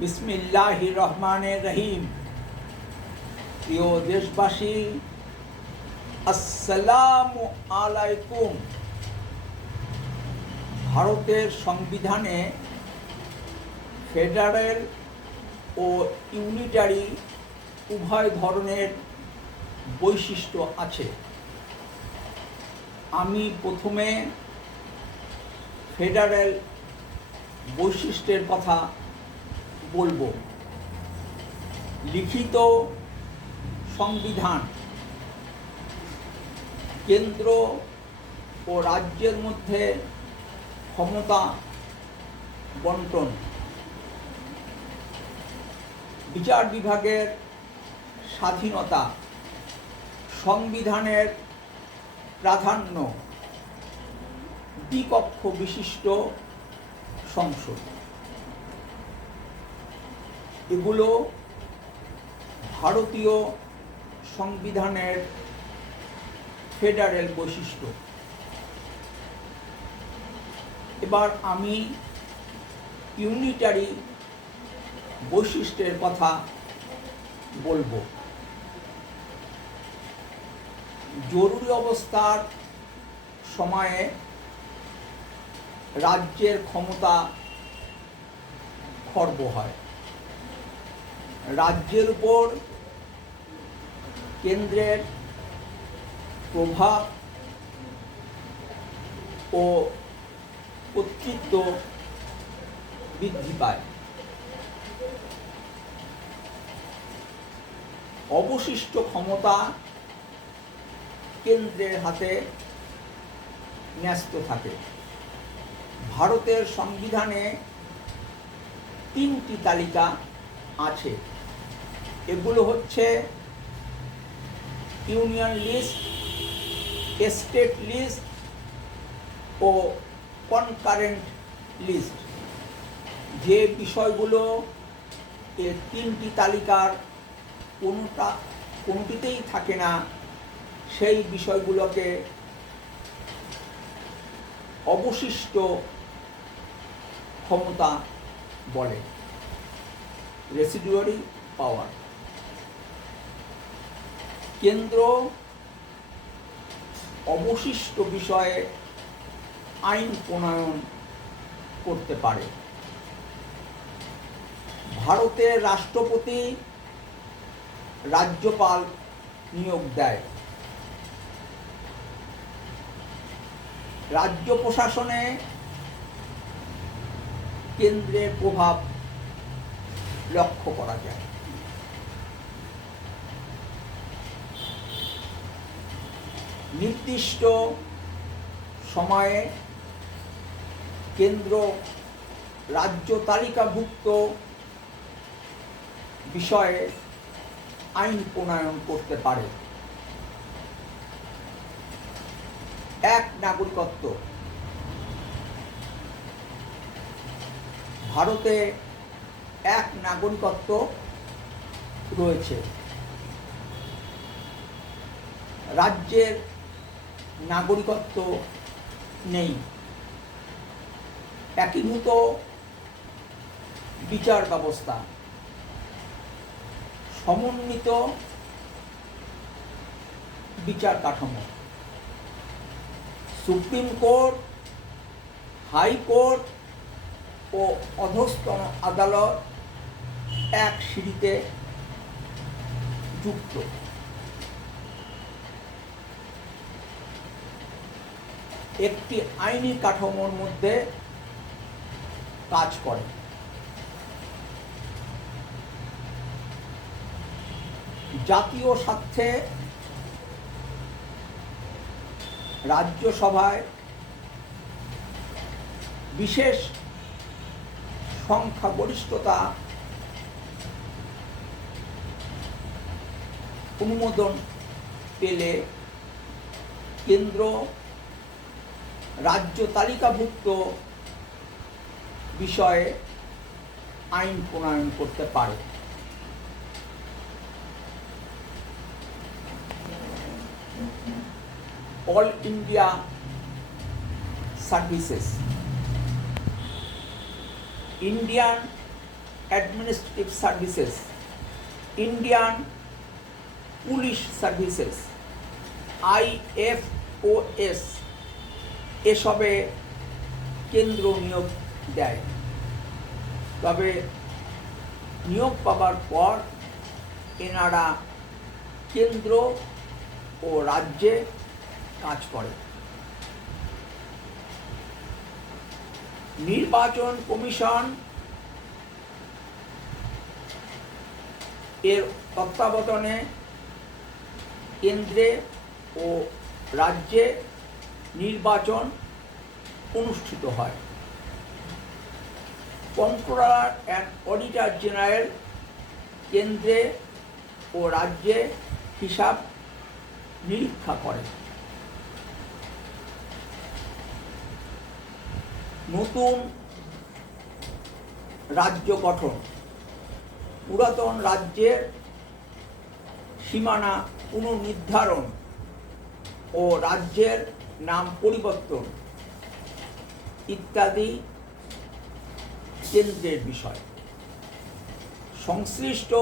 বিসমিল্লাহির রহমানির রহিম। প্রিয় দেশবাসী, আসসালামু আলাইকুম। ভারতের সংবিধানে ফেডারেল ও ইউনিটারি উভয় ধরনের বৈশিষ্ট্য আছে। আমি প্রথমে ফেডারেল বৈশিষ্ট্যের কথা বলবো। লিখিত সংবিধান কেন্দ্র ও রাজ্যের মধ্যে ক্ষমতা বন্টন, বিচার বিভাগের স্বাধীনতা, সংবিধানের প্রাধান্য, দ্বিকক্ষ বিশিষ্ট সংসদ, এগুলো ভারতীয় সংবিধানের ফেডারেল বৈশিষ্ট্য। এবার আমি ইউনিটারি বৈশিষ্ট্যের কথা বলবো। জরুরি অবস্থার সময়ে রাজ্যের ক্ষমতা খর্ব হয়। রাজ্যের উপর কেন্দ্রের প্রভাব ও কর্তৃত্ব বৃদ্ধি পায়। অবশিষ্ট ক্ষমতা কেন্দ্রের হাতে ন্যস্ত থাকে। ভারতের সংবিধানে 3টি তালিকা আছে। এগুলো হচ্ছে ইউনিয়ন লিস্ট, স্টেট লিস্ট ও কনকারেন্ট লিস্ট। যে বিষয়গুলো এই 3টি তালিকার কোনোটিতেই থাকে না, সেই বিষয়গুলোকে অবশিষ্ট ক্ষমতা বলে, রেসিডুয়ারি পাওয়ার। কেন্দ্র অবশিষ্ট বিষয়ে আইন প্রণয়ন করতে পারে। ভারতের রাষ্ট্রপতি রাজ্যপাল নিয়োগ দেয়। রাজ্য প্রশাসনে কেন্দ্রের প্রভাব লক্ষ্য করা যায়। নির্দিষ্ট সময়ে কেন্দ্র রাজ্য তালিকাভুক্ত বিষয়ে আইন প্রণয়ন করতে পারে। এক নাগরিকত্ব। ভারতে এক নাগরিকত্ব রয়েছে। রাজ্যের নাগরিকত্ব নেই। একীভূত বিচার ব্যবস্থা, সমন্বিত বিচার কাঠামো, সুপ্রিম কোর্ট, হাইকোর্ট ও অধস্তন আদালত এক সিঁড়িতে যুক্ত। একটি আইনি কাঠামোর মধ্যে কাজ করে। জাতীয় স্বার্থে রাজ্যসভায় বিশেষ সংখ্যাগরিষ্ঠতা অনুমোদন পেলে কেন্দ্র রাজ্য তালিকাভুক্ত বিষয়ে আইন প্রণয়ন করতে পারে। All India services, Indian administrative services, Indian police services, IFOS এসবে কেন্দ্র নিয়োগ দেয়। তবে নিয়োগ পাবার পর এনারা কেন্দ্র ও রাজ্যে কাজ করে। নির্বাচন কমিশন এর তত্ত্বাবধানে কেন্দ্রে ও রাজ্যে নির্বাচন অনুষ্ঠিত হয়। কন্ট্রোলার অ্যান্ড অডিটর জেনারেল কেন্দ্রে ও রাজ্যে হিসাব নিরীক্ষা করে। নতুন রাজ্য গঠন, পুরাতন রাজ্যের সীমানা পুনর্নির্ধারণ ও রাজ্যের নাম পরিবর্তন ইত্যাদি কেন্দ্রের বিষয়। সংশ্লিষ্ট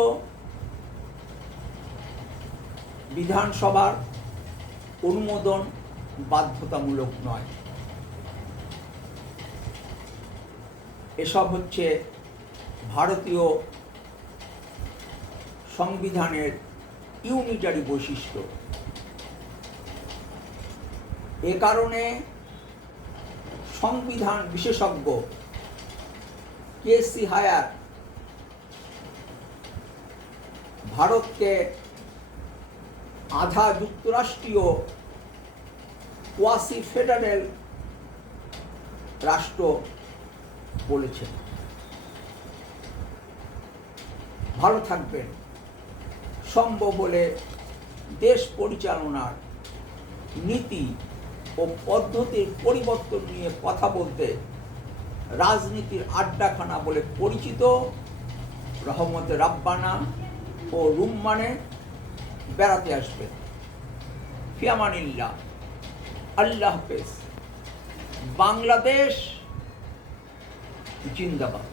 বিধানসভার অনুমোদন বাধ্যতামূলক নয়। এসব হচ্ছে ভারতীয় সংবিধানের ইউনিটারি বৈশিষ্ট্য। এ কারণে সংবিধান বিশেষজ্ঞ KC হায়ার ভারতকে আধা যুক্তরাষ্ট্রীয় কোয়াসি ফেডারেল রাষ্ট্র বলেছেন। ভালো থাকবেন। সম্ভব হলে দেশ পরিচালনার নীতি ও পদ্ধতির পরিবর্তন নিয়ে কথা বলতে রাজনীতির আড্ডাখানা বলে পরিচিত রহমতে রাব্বানা ও রুম্মানে বেড়াতে আসবেন। ফিয়ামানিল্লাহ। আল্লাহ হাফেজ। বাংলাদেশ জিন্দাবাদ।